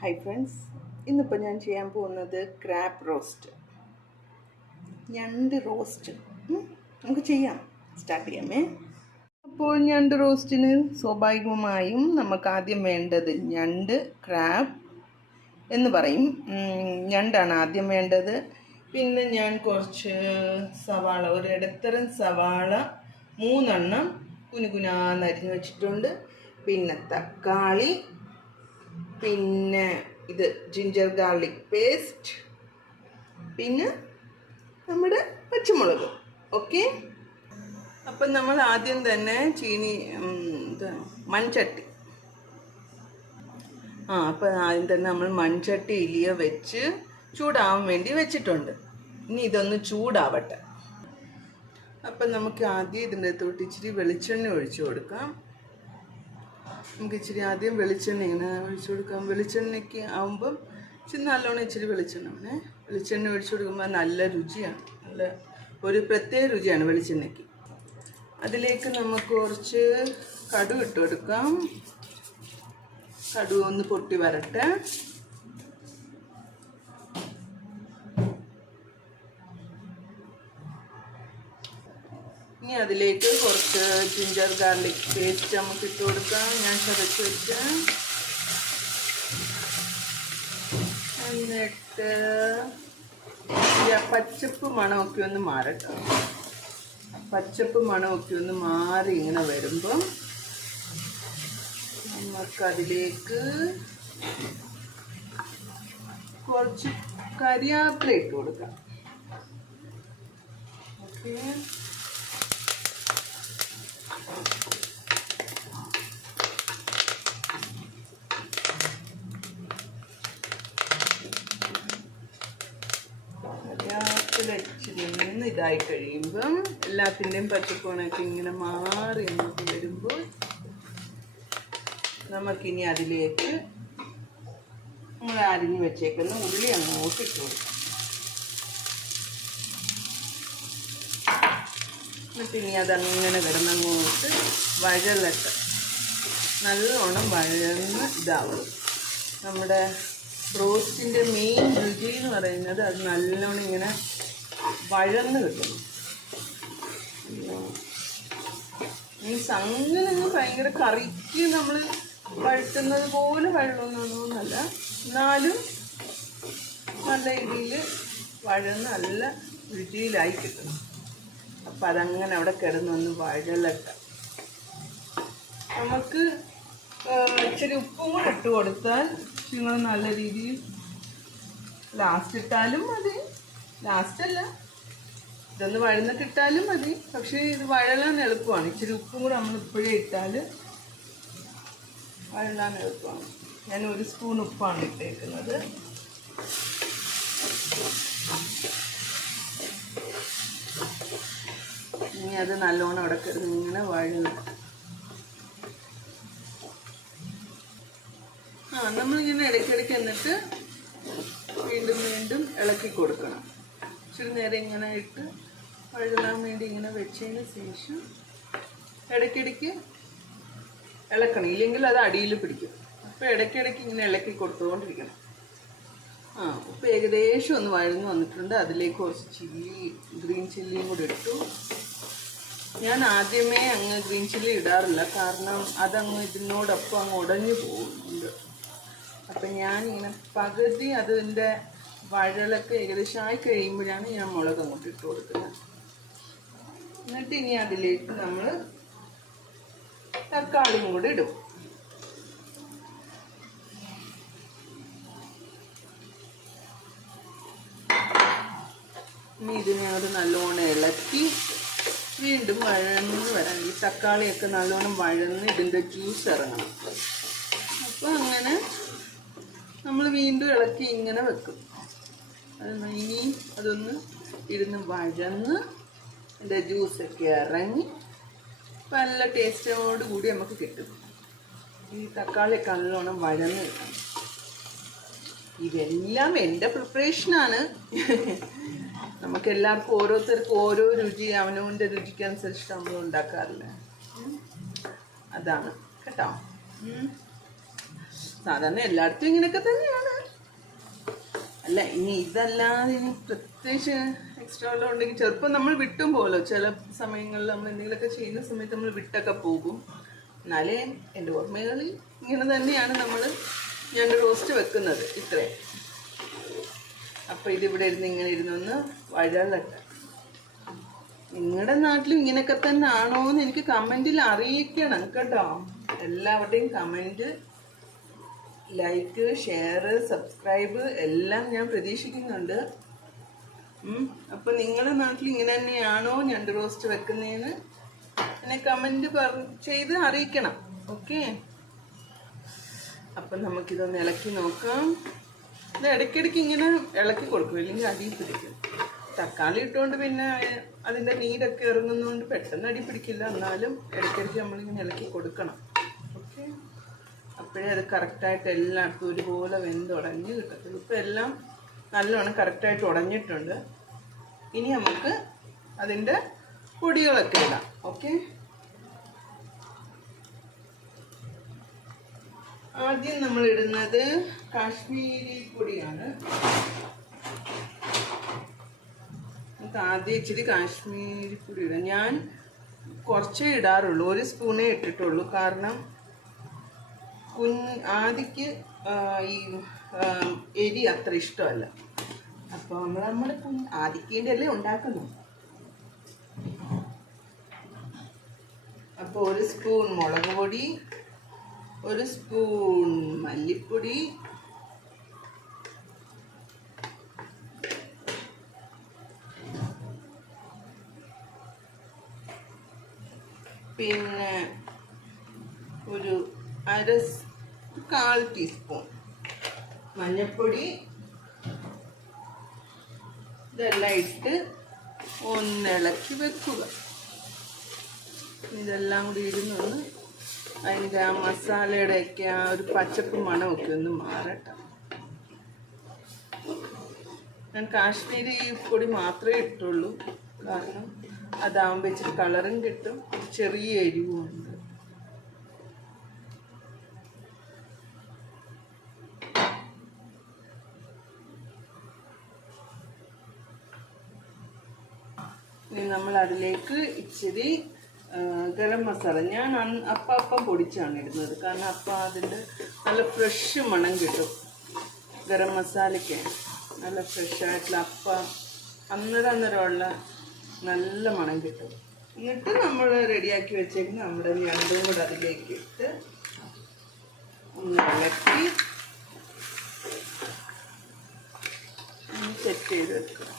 Hi friends, ഇന്നിപ്പോൾ ഞാൻ ചെയ്യാൻ പോകുന്നത് ക്രാബ് റോസ്റ്റ്, ഞണ്ട് റോസ്റ്റ്. നമുക്ക് സ്റ്റാർട്ട് ചെയ്യാമേ. അപ്പോൾ ഞണ്ട് റോസ്റ്റിന് സ്വാഭാവികമായും നമുക്ക് ആദ്യം വേണ്ടത് ഞണ്ട്, ക്രാബ് എന്ന് പറയും. ഞണ്ടാണ് ആദ്യം വേണ്ടത്. പിന്നെ ഞാൻ കുറച്ച് സവാള, ഒരു ഇടത്തരം സവാള 3 കുനുകുനാന്നരിഞ്ഞ് വെച്ചിട്ടുണ്ട്. പിന്നെ തക്കാളി, പിന്നെ ഇത് ജിഞ്ചർ ഗാർലിക് പേസ്റ്റ്, പിന്നെ നമ്മുടെ പച്ചമുളക്. ഓക്കെ, അപ്പം നമ്മൾ ആദ്യം തന്നെ മൺചട്ടി അപ്പം ആദ്യം തന്നെ നമ്മൾ മൺചട്ടി ഇലിയ വെച്ച് ചൂടാവാൻ വേണ്ടി വെച്ചിട്ടുണ്ട്. ഇനി ഇതൊന്ന് ചൂടാവട്ടെ. അപ്പം നമുക്ക് ആദ്യം ഇതിൻ്റെ തൊട്ട് ഇച്ചിരി വെളിച്ചെണ്ണ ഒഴിച്ചു കൊടുക്കാം. നമുക്ക് ഇച്ചിരി ആദ്യം വെളിച്ചെണ്ണ ഇങ്ങനെ ഒഴിച്ചു കൊടുക്കാം. വെളിച്ചെണ്ണയ്ക്ക് ആകുമ്പം ഇച്ചിരി നല്ലോണം ഇച്ചിരി വെളിച്ചെണ്ണ ഒഴിച്ചു കൊടുക്കുമ്പോൾ നല്ല രുചിയാണ്, നല്ല ഒരു പ്രത്യേക രുചിയാണ് വെളിച്ചെണ്ണയ്ക്ക്. അതിലേക്ക് നമുക്ക് കുറച്ച് കടുക് ഇട്ട് കൊടുക്കാം. കടുക് ഒന്ന് പൊട്ടി വരട്ടെ. ഇനി അതിലേക്ക് കുറച്ച് ജിഞ്ചർ ഗാർലിക് പേസ്റ്റ് നമുക്ക് ഇട്ട് കൊടുക്കാം. ഞാൻ ചതച്ച് വെച്ച്, എന്നിട്ട് പച്ചപ്പ് മണമൊക്കെ ഒന്ന് മാറട്ടെ. പച്ചപ്പ് മണമൊക്കെ ഒന്ന് മാറി ഇങ്ങനെ വരുമ്പം നമുക്കതിലേക്ക് കുറച്ച് കരിയാപ്പില ഇട്ട് കൊടുക്കാം. ഓക്കെ, ഇച്ചിരി ഇതായി കഴിയുമ്പം എല്ലാത്തിൻ്റെയും പച്ചക്കോണൊക്കെ ഇങ്ങനെ മാറി നമുക്ക് വരുമ്പോൾ നമുക്കിനി അതിലേക്ക് നമ്മൾ അരിഞ്ഞ് വെച്ചേക്കുന്ന ഉള്ളി അങ്ങോട്ട് ഇട്ട് കൊടുക്കാം. എന്നിട്ട് ഇനി അതങ്ങനെ കിടന്നങ്ങോട്ട് വഴലട്ട് നല്ലോണം വഴന്ന് ഇതാവും. നമ്മുടെ റോസ്റ്റിൻ്റെ മെയിൻ രുചി എന്ന് പറയുന്നത് അത് നല്ലോണം ഇങ്ങനെ വഴന്ന് കിട്ടുന്നു. മീൻസ് അങ്ങനെ ഭയങ്കര കറിക്ക് നമ്മൾ വഴറ്റുന്നത് പോലെ വഴണമെന്നൊന്നുമല്ല, എന്നാലും നല്ല രീതിയിൽ വഴന്ന് നല്ല രുചിയിലായി കിട്ടുന്നു. അപ്പം അതങ്ങനെ അവിടെ കിടന്നൊന്ന് വഴലട്ട. നമുക്ക് ഇച്ചിരി ഉപ്പും കൂടെ ഇട്ട് കൊടുത്താൽ നിങ്ങൾ നല്ല രീതിയിൽ ലാസ്റ്റ് ഇട്ടാലും മതി. ലാസ്റ്റല്ല, ഇതൊന്ന് വഴന്നിട്ടിട്ടാലും മതി. പക്ഷേ ഇത് വഴലാൻ എളുപ്പമാണ്. ഇച്ചിരി ഉപ്പും കൂടെ നമ്മൾ ഇപ്പോഴേ ഇട്ടാൽ വഴലാൻ എളുപ്പമാണ്. ഞാൻ 1 സ്പൂൺ ഉപ്പാണ് ഇട്ടേക്കുന്നത്. ഇനി അത് നല്ലോണം അവിടെ കിടന്ന് ഇങ്ങനെ വഴന്നു. നമ്മളിങ്ങനെ ഇടയ്ക്കിടയ്ക്ക് എന്നിട്ട് വീണ്ടും വീണ്ടും ഇളക്കി കൊടുക്കണം. ഇച്ചിരി നേരം ഇങ്ങനെ ഇട്ട് വഴലാൻ വേണ്ടി ഇങ്ങനെ വെച്ചതിന് ശേഷം ഇടയ്ക്കിടയ്ക്ക് ഇളക്കണം, ഇല്ലെങ്കിൽ അത് അടിയിൽ പിടിക്കും. അപ്പോൾ ഇടയ്ക്കിടയ്ക്ക് ഇങ്ങനെ ഇളക്കി കൊടുത്തുകൊണ്ടിരിക്കണം. ഉപ്പ് ഏകദേശം ഒന്ന് വഴന്ന് വന്നിട്ടുണ്ട്. അതിലേക്ക് കുറച്ച് ഗ്രീൻ ചില്ലിയും കൂടി ഇട്ടു. ഞാൻ ആദ്യമേ അങ്ങ് ഗ്രീൻ ചില്ലി ഇടാറില്ല, കാരണം അതങ്ങ് ഇതിനോടൊപ്പം അങ്ങ് ഉടഞ്ഞു പോകുന്നുണ്ട്. അപ്പം ഞാനിങ്ങനെ പകുതി അതിൻ്റെ വഴലൊക്കെ ഏകദേശം ആയി കഴിയുമ്പോഴാണ് ഞാൻ മുളക് അങ്ങോട്ട് ഇട്ട് കൊടുക്കുന്നത്. എന്നിട്ട് ഇനി അതിലേക്ക് നമ്മൾ തക്കാളിയും കൂടി ഇടും. ഇനി ഇതിനകത്ത് നല്ലോണം ഇളക്കി വീണ്ടും വഴന്ന് വരാൻ, ഈ തക്കാളിയൊക്കെ നല്ലോണം വഴന്ന് ഇതിൻ്റെ ജ്യൂസ് ഇറങ്ങണം. അപ്പോൾ അങ്ങനെ നമ്മൾ വീണ്ടും ഇളക്കി ഇങ്ങനെ വെക്കും. ഇനി അതൊന്ന് ഇരുന്ന് വഴന്ന് ഇതിൻ്റെ ജ്യൂസൊക്കെ ഇറങ്ങി നല്ല ടേസ്റ്റോട് കൂടി നമുക്ക് കിട്ടും. ഈ തക്കാളിയൊക്കെ നല്ലോണം വഴന്ന് കിട്ടും. ഇതെല്ലാം എൻ്റെ പ്രിപ്പറേഷനാണ്. നമുക്കെല്ലാവർക്കും ഓരോരുത്തർക്കും ഓരോ രുചി, അവനവൻ്റെ രുചിക്കനുസരിച്ച് നമ്മൾ ഉണ്ടാക്കാറില്ല. അതാണ് കേട്ടോ. സാധാരണ എല്ലായിടത്തും ഇങ്ങനെയൊക്കെ തന്നെയാണ്. അല്ല, ഇനി ഇതല്ലാതെ ഇനി പ്രത്യേകിച്ച് എക്സ്ട്രാ വല്ലതും ഉണ്ടെങ്കിൽ ചിലപ്പോൾ നമ്മൾ വിട്ടും പോകല്ലോ. ചില സമയങ്ങളിൽ നമ്മൾ എന്തെങ്കിലുമൊക്കെ ചെയ്യുന്ന സമയത്ത് നമ്മൾ വിട്ടൊക്കെ പോകും. എന്നാലേ എൻ്റെ ഓർമ്മകളിൽ ഇങ്ങനെ തന്നെയാണ് നമ്മൾ ഞണ്ട് റോസ്റ്റ് വെക്കുന്നത്. ഇത്രയും. അപ്പോൾ ഇതിവിടെ ഇരുന്ന് ഇങ്ങനെ ഇരുന്നൊന്ന് വഴലട്ടെ. നിങ്ങളുടെ നാട്ടിലും ഇങ്ങനെയൊക്കെ തന്നെ ആണോ എന്ന് എനിക്ക് കമൻറ്റിൽ അറിയിക്കണം കേട്ടോ. എല്ലാവരുടെയും കമൻറ്റ്, ലൈക്ക്, ഷെയർ, സബ്സ്ക്രൈബ് എല്ലാം ഞാൻ പ്രതീക്ഷിക്കുന്നുണ്ട്. അപ്പോൾ നിങ്ങളുടെ നാട്ടിൽ ഇങ്ങനെ തന്നെയാണോ ഞണ്ട് റോസ്റ്റ് വെക്കുന്നതെന്ന് എന്നെ കമൻറ്റ് ചെയ്ത് അറിയിക്കണം. ഓക്കെ, അപ്പം നമുക്കിതൊന്ന് ഇളക്കി നോക്കാം. ഇത് ഇടയ്ക്കിടയ്ക്ക് ഇങ്ങനെ ഇളക്കി കൊടുക്കും, ഇല്ലെങ്കിൽ അടി പിടിക്കും. തക്കാളി ഇട്ടുകൊണ്ട് പിന്നെ അതിൻ്റെ നീരൊക്കെ ഇറങ്ങുന്നതുകൊണ്ട് പെട്ടെന്ന് അടി പിടിക്കില്ല. എന്നാലും ഇടയ്ക്കിടയ്ക്ക് നമ്മളിങ്ങനെ ഇളക്കി കൊടുക്കണം. ഓക്കെ, അപ്പോഴേ അത് കറക്റ്റായിട്ട് എല്ലായിടത്തും ഒരുപോലെ വെന്തുടഞ്ഞ് കിട്ടത്തുള്ളൂ. ഇപ്പോൾ എല്ലാം നല്ലോണം കറക്റ്റായിട്ട് ഉടഞ്ഞിട്ടുണ്ട്. ഇനി നമുക്ക് അതിൻ്റെ പൊടികളൊക്കെ ഇടാം. ഓക്കെ, ആദ്യം നമ്മൾ ഇടുന്നത് കാശ്മീരി പൊടിയാണ്. നമുക്ക് ആദ്യം ഇച്ചിരി കാശ്മീരി പൊടി ഇടാം. ഞാൻ കുറച്ചേ ഇടാറുള്ളൂ, 1 സ്പൂണേ ഇട്ടിട്ടുള്ളൂ. കാരണം ആദിക്ക് ഈ എരി അത്ര ഇഷ്ടമല്ല. അപ്പോൾ നമ്മൾ ആദിക്കേൻ്റെ അല്ലേ ഉണ്ടാക്കുന്നു. അപ്പോൾ 1 സ്പൂൺ മുളക് പൊടി, 1 സ്പൂൺ മല്ലിപ്പൊടി, പിന്നെ ഒരു 1/4 ടീസ്പൂൺ മഞ്ഞൾപ്പൊടി. ഇതെല്ലാം ഇട്ട് ഒന്ന് ഇളക്കി വെക്കുക. ഇതെല്ലാം കൂടി ഇരുന്നൊന്ന് അതിൻ്റെ ആ മസാലയുടെയൊക്കെ ആ ഒരു പച്ചപ്പ് മണമൊക്കെ ഒന്ന് മാറട്ടെ. ഞാൻ കാശ്മീരി പൊടി മാത്രമേ ഇട്ടുള്ളൂ. കാരണം അതാകുമ്പോൾ ഇച്ചിരി കളറും കിട്ടും, ചെറിയ എരിവും ഉണ്ട്. ഇനി നമ്മൾ അതിലേക്ക് ഇച്ചിരി ഗരം മസാല ഞാൻ അപ്പം പൊടിച്ചാണ് ഇടുന്നത്. കാരണം അപ്പം അതിൻ്റെ നല്ല ഫ്രഷ് മണം കിട്ടും. ഗരം മസാലയ്ക്ക് നല്ല ഫ്രഷായിട്ടുള്ള അപ്പം അന്നേരമുള്ള നല്ല മണം കിട്ടും. എന്നിട്ട് നമ്മൾ റെഡിയാക്കി വെച്ചേക്കുന്ന നമ്മുടെ ഞണ്ടും കൂടെ അതിലേക്ക് ഇട്ട് ഒന്ന് ഇളക്കി സെറ്റ് ചെയ്ത് വെക്കുക.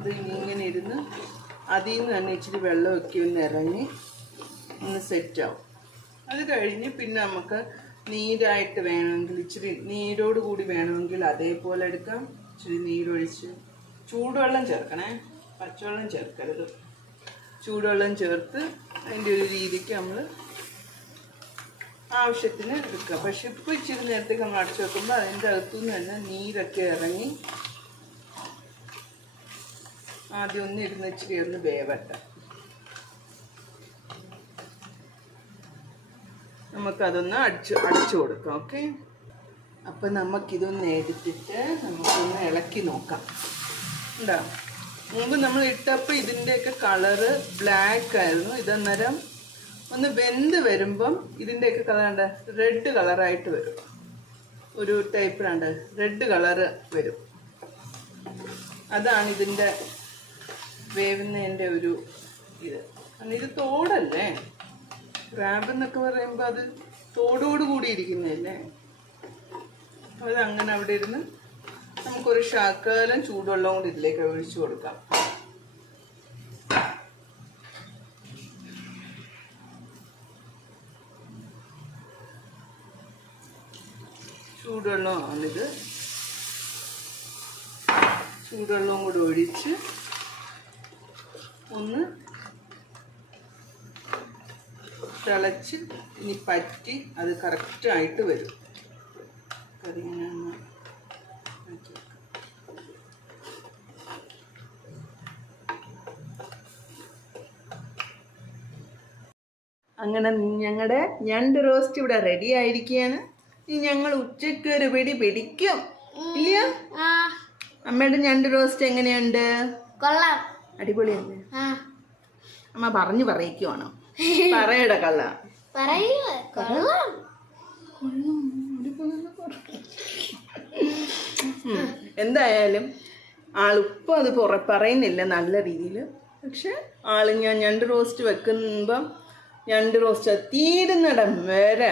ഇത് ഇങ്ങനെ ഇരുന്ന് അതിൽ നിന്ന് തന്നെ ഇച്ചിരി വെള്ളമൊക്കെ ഒന്ന് ഇറങ്ങി ഒന്ന് സെറ്റാവും. അത് കഴിഞ്ഞ് പിന്നെ നമുക്ക് നീരായിട്ട് വേണമെങ്കിൽ ഇച്ചിരി നീരോട് കൂടി വേണമെങ്കിൽ അതേപോലെ എടുക്കാം. ഇച്ചിരി നീരൊഴിച്ച് ചൂടുവെള്ളം ചേർക്കണേ, പച്ചവെള്ളം ചേർക്കരുത്. ചൂടുവെള്ളം ചേർത്ത് അതിൻ്റെ ഒരു രീതിക്ക് നമ്മൾ ആവശ്യത്തിന് എടുക്കുക. പക്ഷെ ഇപ്പോൾ ഇച്ചിരി നേരത്തേക്ക് നമ്മൾ അടച്ചു വെക്കുമ്പോൾ അതിൻ്റെ അകത്തുനിന്ന് തന്നെ നീരൊക്കെ ഇറങ്ങി ആദ്യം ഒന്ന് ഇരുന്ന് ഇച്ചിരി ഒന്ന് വേവട്ടെ. നമുക്കതൊന്ന് അടച്ചു കൊടുക്കാം. ഓക്കെ, അപ്പം നമുക്കിതൊന്ന് എടുത്തിട്ട് നമുക്കൊന്ന് ഇളക്കി നോക്കാം. ഉണ്ടോ, മുമ്പ് നമ്മൾ ഇട്ടപ്പോൾ ഇതിൻ്റെയൊക്കെ കളറ് ബ്ലാക്ക് ആയിരുന്നു. ഇതന്നേരം ഒന്ന് വെന്ത് വരുമ്പം ഇതിൻ്റെയൊക്കെ കളറുണ്ട് റെഡ് കളറായിട്ട് വരും. ഒരു ടൈപ്പിലുണ്ട് റെഡ് കളറ് വരും. അതാണ് ഇതിൻ്റെ വേവുന്നതിൻ്റെ ഒരു ഇത്. കാരണം ഇത് തോടല്ലേ, ക്രാബ് എന്നൊക്കെ പറയുമ്പോൾ അത് തോടോട് കൂടി ഇരിക്കുന്നതല്ലേ. അതങ്ങനെ അവിടെ ഇരുന്ന് നമുക്കൊരു ശകലം ചൂടുവെള്ളം കൂടി ഇതിലേക്ക് ഒഴിച്ചു കൊടുക്കാം. ചൂടുവെള്ളമാണിത്. ചൂടുവെള്ളവും കൂടി ഒഴിച്ച് ഒന്ന് തിളച്ച് ഇനി പറ്റി അത് കറക്റ്റായിട്ട് വരും. കറിങ്ങനെ അങ്ങനെ ഞങ്ങളുടെ ഞണ്ട് റോസ്റ്റ് ഇവിടെ റെഡി ആയിരിക്കുകയാണ്. ഇനി ഞങ്ങൾ ഉച്ചയ്ക്ക് ഒരു പിടി പിടിക്കും ഇല്ല? അമ്മയുടെ ഞണ്ട് റോസ്റ്റ് എങ്ങനെയുണ്ട്? അടിപൊളിയല്ലേ? അമ്മ പറഞ്ഞു പറയിക്കുവാണോ? പറയട കള്ള. എന്തായാലും ആളിപ്പോൾ അത് പറയുന്നില്ല നല്ല രീതിയിൽ. പക്ഷെ ആള് ഞാൻ ഞണ്ട് റോസ്റ്റ് വെക്കുമ്പം ഞണ്ട് റോസ്റ്റ് തീരുന്നിടം വരെ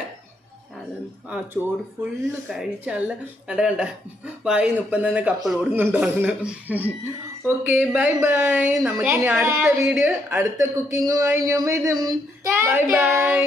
അത് ആ ചോറ് ഫുള്ള് കഴിച്ചല്ല കണ്ട വായി ഇപ്പം തന്നെ കപ്പൽ ഓടുന്നുണ്ടായിരുന്നു. Okay, bye bye. നമുക്കിനി അടുത്ത വീഡിയോ അടുത്ത കുക്കിങ്ങുമായി ഞാൻ വരും. Bye bye.